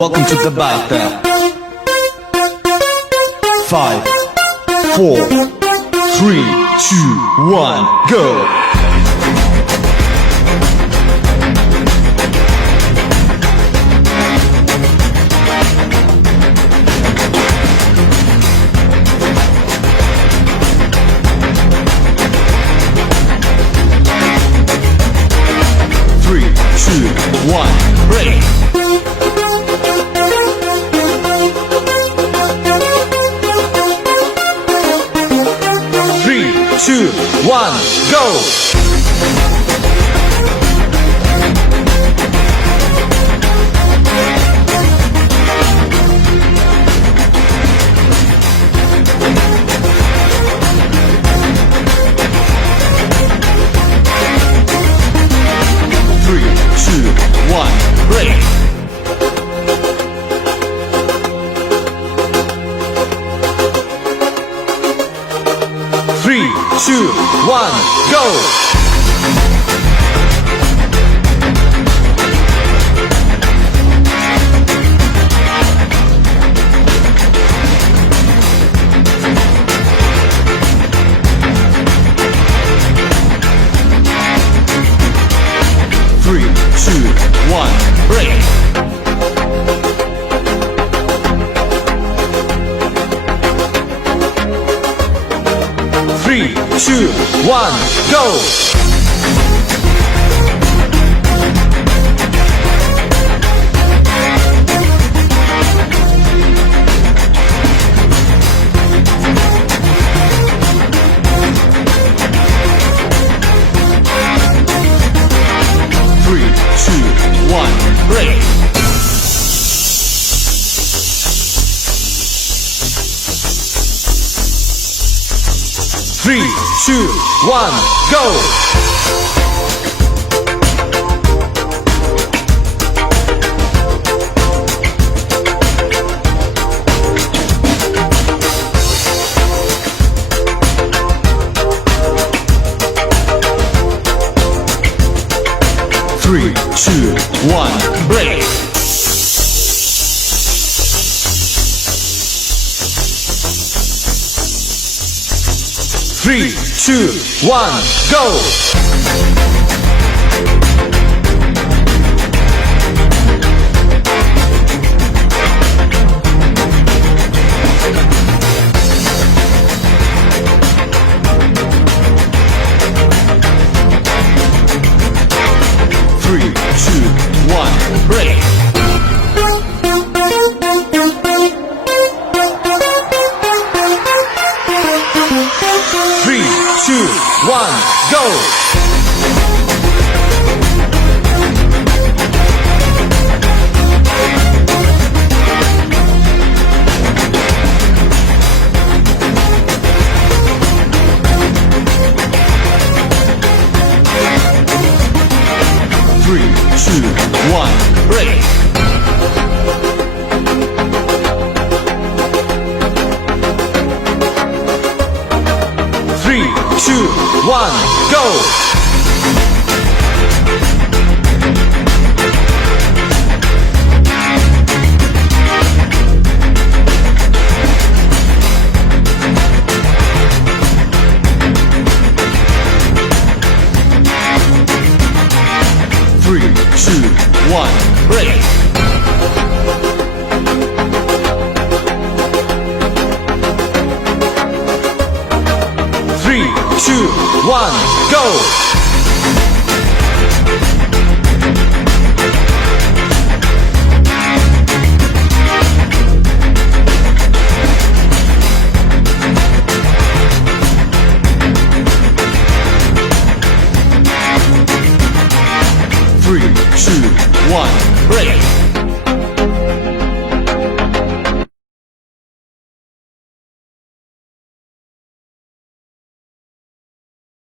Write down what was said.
Welcome to the battle. 5, 4, 3, 2, 1, go! 3, 2, 1, break! 2, 1, go! 3, 2, 1, break! 3, 2, 1, go! 3, 2, 1, break! 3, 2, 1, go! 3, 2, 1, break! 3, 2, 1, go! 3, 2, 1, break! 3, 2, 1, go! 3, 2, 1, break! 3, 2, 1, go! 3, 2, 1, break! 3, 2, 1, go! 3, 2, 1, break! 3, 2, 1, go! 3, 2, 1, break!